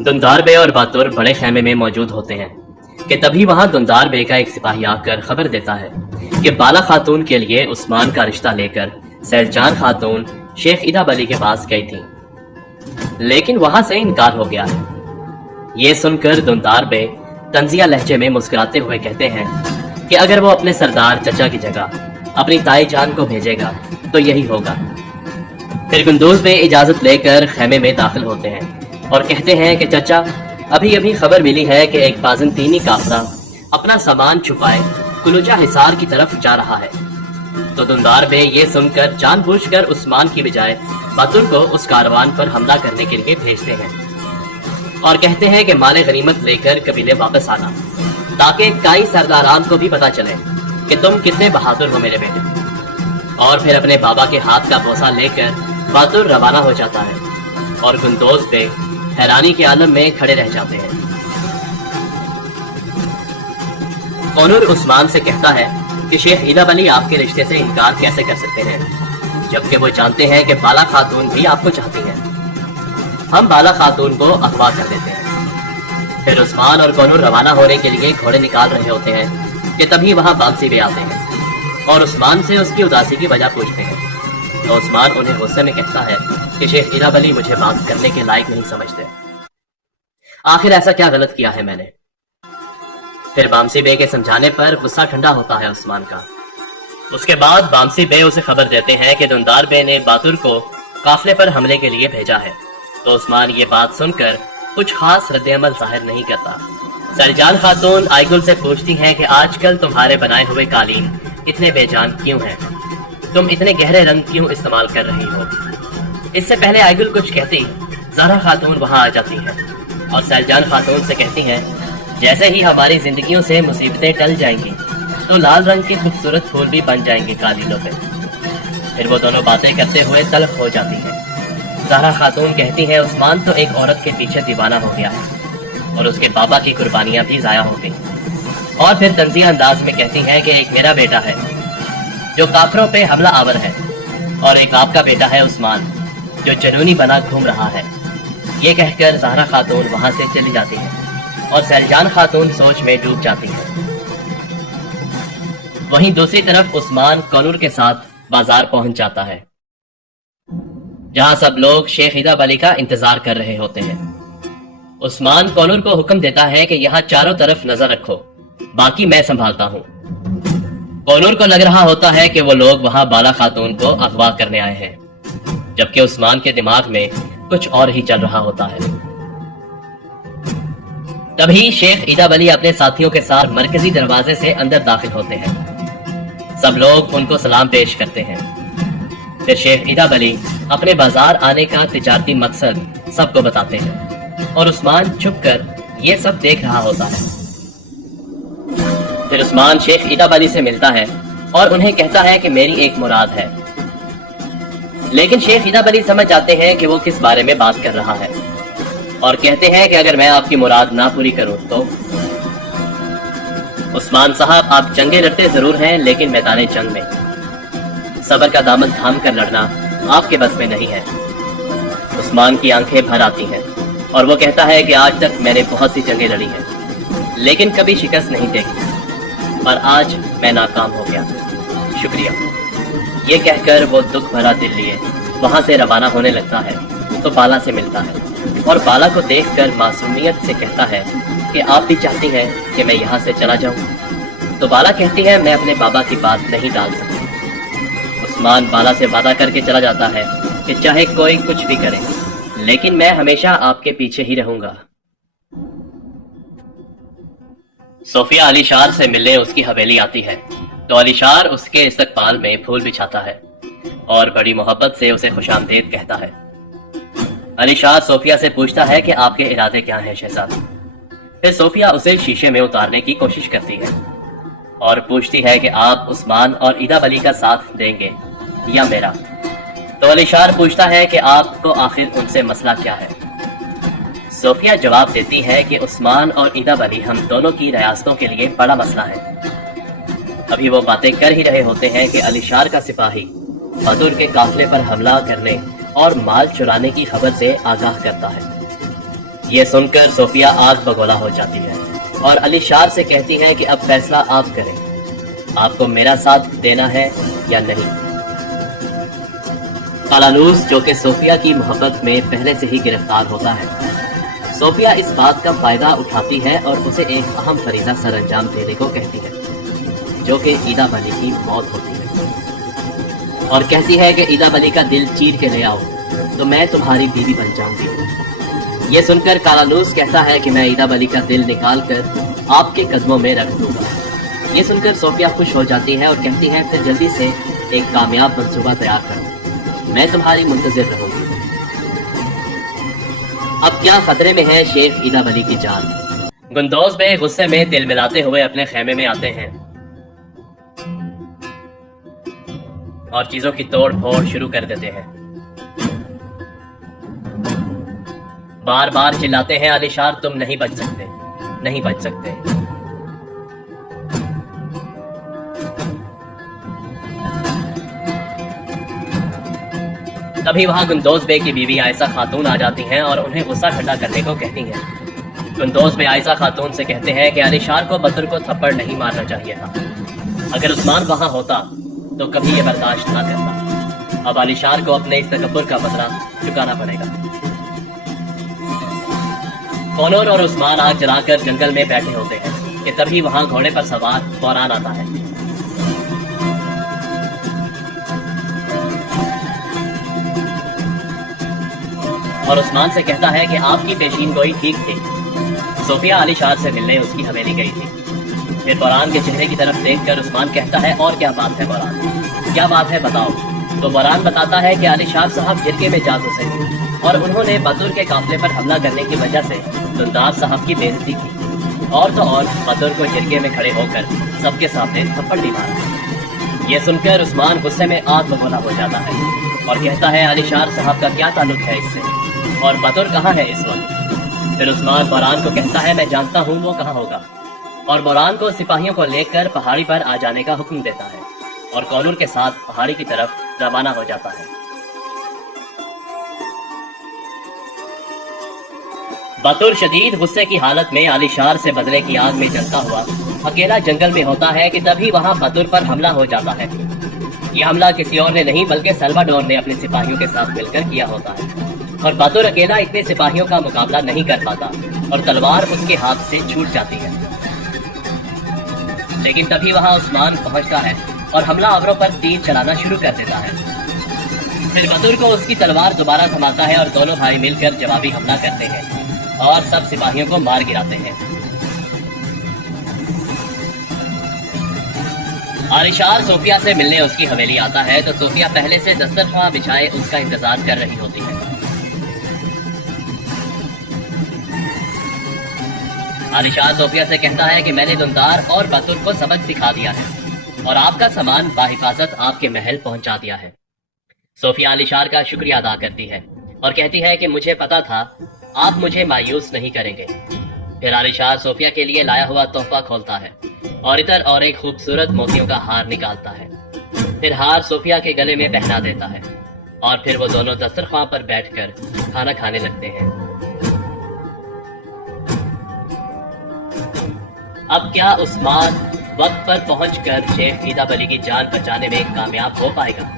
दुंदार बे और बातुर बड़े खेमे में मौजूद होते हैं कि तभी वहां दुंदार बे का एक सिपाही आकर खबर देता है कि बाला खातून के लिए उस्मान का रिश्ता लेकर सैलजान खातून शेख इदा बली के पास गई थी, लेकिन वहां से इनकार हो गया है। ये सुनकर दुंदार बे तंजिया लहजे में मुस्कुराते हुए कहते हैं कि अगर वो अपने सरदार चचा की जगह अपनी ताई जान को भेजेगा तो यही होगा। फिर कुंदूज बे इजाजत लेकर खेमे में दाखिल होते हैं और कहते हैं कि चचा, अभी अभी खबर मिली है कि एक बाजंतीनी काफिला अपना सामान छुपाए कुलुजा हिसार की तरफ जा रहा है। तो दुंदार बे ये सुनकर जानबूझकर उस्मान की बजाय बातुर को उस कारवान पर हमला करने के लिए भेजते हैं और कहते हैं कि माले गनीमत लेकर कबीले वापस आना, ताकि कई सरदारान को भी पता चले कि तुम कितने बहादुर हो मेरे बेटे। और फिर अपने बाबा के हाथ का बोसा लेकर बातुर रवाना हो जाता है और कुंदोज बे हैरानी के आलम में खड़े रह जाते हैं। कौनूर उस्मान से कहता है कि शेख इदा बली आपके रिश्ते से इनकार कैसे कर सकते हैं, जबकि वो जानते हैं कि बाला खातून भी आपको चाहती हैं। हम बाला खातून को अगवा कर देते हैं। फिर उस्मान और कौनूर रवाना होने के लिए घोड़े निकाल रहे होते हैं कि तभी वहां बामसी बे आते हैं और उस्मान से उसकी उदासी की वजह पूछते हैं। तो उस्मान उन्हें गुस्से में कहता है कि शेख इदा बली मुझे बात करने के लायक नहीं समझते। आखिर ऐसा क्या गलत किया है मैंने? फिर बामसी बे के समझाने पर गुस्सा ठंडा होता है उस्मान का। उसके बाद बामसी बे उसे खबर देते हैं कि दुंदार बे ने बातुर को काफिले पर हमले के लिए भेजा है। तो उस्मान ये बात सुनकर कुछ खास रद्द-ए-अमल जाहिर नहीं करता। सरजान खातून आईगुल से पूछती हैं कि आजकल तुम्हारे बनाए हुए कालीन इतने बेजान क्यों हैं? तुम इतने गहरे रंग क्यों इस्तेमाल कर रही हो? इससे पहले आईगुल कुछ कहती, ज़हरा खातून वहां आ जाती है और सरजान खातून से कहती हैं, जैसे ही हमारी जिंदगियों से मुसीबतें टल जाएंगी तो लाल रंग के खूबसूरत फूल भी बन जाएंगे कालीनों पे। फिर वो दोनों बातें करते हुए तल्ख हो जाती हैं। ज़हरा खातून कहती है, उस्मान तो एक औरत के पीछे दीवाना हो गया है और उसके बाबा की कुर्बानियां भी जाया हो गई। और फिर तंजिया अंदाज में कहती हैं कि एक मेरा बेटा है जो काफिरों पे हमला आवर है और एक आपका बेटा है उस्मान जो जनूनी बना घूम रहा है। ये कहकर ज़हरा खातून वहां से चली जाती है और सैलजान खातून सोच में डूब जाती है। वहीं दूसरी तरफ उस्मान कौनूर के साथ बाजार पहुंच जाता है, जहां सब लोग शेख इदा बली का इंतजार कर रहे होते हैं। उस्मान कौनूर को हुक्म देता है कि यहाँ चारों तरफ नजर रखो, बाकी मैं संभालता हूँ। कौनूर को लग रहा होता है कि वो लोग वहां बाला खातून को अगवा करने आए हैं, जबकि उस्मान के दिमाग में कुछ और ही चल रहा होता है। तभी शेख इदा बली अपने साथियों के साथ मरकजी दरवाजे से अंदर दाखिल होते हैं। सब लोग उनको सलाम पेश करते हैं। फिर शेख इदा बली अपने बाजार आने का तिजारती मकसद सबको बताते हैं और उस्मान छुप कर ये सब देख रहा होता है। फिर उस्मान शेख इदा बली से मिलता है और उन्हें कहता है कि मेरी एक मुराद है, लेकिन शेख इदा बली समझ जाते हैं कि वो किस बारे में बात कर रहा है और कहते हैं कि अगर मैं आपकी मुराद ना पूरी करूं तो। उस्मान साहब, आप जंगे लड़ते जरूर हैं, लेकिन मैदान जंग में सबर का दामन थाम कर लड़ना आपके बस में नहीं है। उस्मान की आंखें भर आती हैं और वो कहता है कि आज तक मैंने बहुत सी जंगें लड़ी हैं, लेकिन कभी शिकस्त नहीं देखी, पर आज मैं नाकाम हो गया। शुक्रिया। ये कहकर वो दुख भरा दिल लिए वहां से रवाना होने लगता है तो बाला से मिलता है और बाला को देखकर मासूमियत से कहता है कि आप भी चाहती हैं कि मैं यहाँ से चला जाऊँ? तो बाला कहती है, मैं अपने बाबा की बात नहीं टाल सकती। उस्मान बाला से वादा करके चला जाता है कि चाहे कोई कुछ भी करे, लेकिन मैं हमेशा आपके पीछे ही रहूंगा। सोफिया अलीशार से मिलने उसकी हवेली आती है तो अलीशार उसके इस्तकबाल में फूल बिछाता है और बड़ी मोहब्बत से उसे खुशामदीद कहता है। अलीशार सोफिया से पूछता है कि आपके इरादे क्या हैं शहजादी। फिर सोफिया उसे शीशे में उतारने की कोशिश करती है और पूछती है कि आप उस्मान और इदा बली का साथ देंगे या मेरा। तो अलीशार पूछता है कि आपको आखिर उनसे मसला क्या है। सोफिया जवाब देती है कि उस्मान और इदा बली हम दोनों की रियासतों के लिए बड़ा मसला है। अभी वो बातें कर ही रहे होते हैं कि अलीशार का सिपाही बातुर के काफिले पर हमला करने और माल चुराने की खबर से आगाह करता है। یہ سن کر صوفیہ آگ بگولا ہو جاتی ہے اور علی شار سے کہتی ہے کہ اب فیصلہ آپ کریں، آپ کو میرا ساتھ دینا ہے یا نہیں۔ قالانوس جو کہ صوفیہ کی محبت میں پہلے سے ہی گرفتار ہوتا ہے، صوفیہ اس بات کا فائدہ اٹھاتی ہے اور اسے ایک اہم فریضہ سر انجام دینے کو کہتی ہے، جو کہ ایدا بلی کی موت ہوتی ہے، اور کہتی ہے کہ ایدا بلی کا دل چیر کے لے آؤ تو میں تمہاری بیوی بن جاؤں گی۔ یہ سن کر قالانوس کہتا ہے کہ میں ایدا بلی کا دل نکال کر آپ کے قدموں میں رکھ دوں گا۔ یہ سن کر صوفیہ خوش ہو جاتی ہے اور کہتی ہے پھر جلدی سے ایک کامیاب منصوبہ تیار کرو، میں تمہاری منتظر رہوں گی۔ اب کیا خطرے میں ہے شیخ ایدا بلی کی جان؟ گندوز بے غصے میں تل ملاتے ہوئے اپنے خیمے میں آتے ہیں اور چیزوں کی توڑ پھوڑ شروع کر دیتے ہیں۔ بار بار چلاتے ہیں علی شار تم نہیں بچ سکتے، نہیں بچ سکتے۔ تبھی وہاں گندوز بے کی بیوی عائشہ خاتون آ جاتی ہیں اور انہیں غصہ ٹھنڈا کرنے کو کہتی ہیں۔ گندوز بے عائشہ خاتون سے کہتے ہیں کہ علی شار کو بدر کو تھپڑ نہیں مارنا چاہیے تھا، اگر عثمان وہاں ہوتا تو کبھی یہ برداشت نہ کرتا، اب علی شار کو اپنے اس تکبر کا بدلہ چکانا پڑے گا۔ قونون اور عثمان آگ جلا کر جنگل میں بیٹھے ہوتے ہیں کہ تبھی وہاں گھوڑے پر سوار بوران آتا ہے۔ اور عثمان سے کہتا ہے کہ آپ کی پیشین گوئی ٹھیک تھی، صوفیہ علی شار سے ملنے اس کی حویلی گئی تھی۔ پھر بوران کے چہرے کی طرف دیکھ کر عثمان کہتا ہے اور کیا بات ہے بوران، کیا بات ہے بتاؤ۔ تو بوران بتاتا ہے کہ علی شار صاحب جرگے میں جا گھسے اور انہوں نے بدر کے قافلے پر حملہ کرنے کی وجہ سے دلدار صاحب کی بے عزتی کی، اور تو اور بدر کو جرگے میں کھڑے ہو کر سب کے سامنے تھپڑ بھی مارا۔ یہ سن کر عثمان غصے میں آگ بگولا ہو جاتا ہے اور کہتا ہے علی شار صاحب کا کیا تعلق ہے اس سے، اور بدر کہاں ہے اس وقت۔ پھر عثمان بوران کو کہتا ہے میں جانتا ہوں وہ کہاں ہوگا، اور بوران کو سپاہیوں کو لے کر پہاڑی پر آ جانے کا حکم دیتا ہے اور کونور کے ساتھ پہاڑی کی طرف روانہ ہو جاتا ہے۔ بدر شدید غصے کی حالت میں علی شار سے بدلے کی آگ میں جلتا ہوا اکیلا جنگل میں ہوتا ہے کہ تبھی وہاں بدر پر حملہ ہو جاتا ہے۔ یہ حملہ کسی اور نے نہیں بلکہ سلواڈور نے اپنے سپاہیوں کے ساتھ مل کر کیا ہوتا ہے، اور بدر اکیلا اتنے سپاہیوں کا مقابلہ نہیں کر پاتا اور تلوار اس کے ہاتھ سے چھوٹ جاتی ہے۔ لیکن تبھی وہاں عثمان پہنچتا ہے اور حملہ آوروں پر تیر چلانا شروع کر دیتا ہے۔ پھر بدر کو اس کی تلوار دوبارہ تھماتا ہے اور دونوں بھائی مل کر جوابی حملہ کرتے ہیں اور سب سپاہیوں کو مار گراتے ہیں۔ علی شار صوفیہ سے ملنے اس کی حویلی آتا ہے تو صوفیہ پہلے سے دسترخواں بچھائے اس کا انتظار کر رہی ہوتی ہے۔ علی شار صوفیہ سے کہتا ہے کہ میں نے دندار اور بدر کو سبق سکھا دیا ہے اور آپ کا سامان بحفاظت آپ کے محل پہنچا دیا ہے۔ صوفیہ علی شار کا شکریہ ادا کرتی ہے اور کہتی ہے کہ مجھے پتا تھا آپ مجھے مایوس نہیں کریں گے۔ پھر علی شار صوفیہ کے لیے لایا ہوا تحفہ کھولتا ہے اور عطر اور ایک خوبصورت موتیوں کا ہار نکالتا ہے۔ پھر ہار صوفیہ کے گلے میں پہنا دیتا ہے اور پھر وہ دونوں دسترخواں پر بیٹھ کر کھانا کھانے لگتے ہیں۔ اب کیا عثمان وقت پر پہنچ کر شیخ ایدا بلی کی جان بچانے میں کامیاب ہو پائے گا؟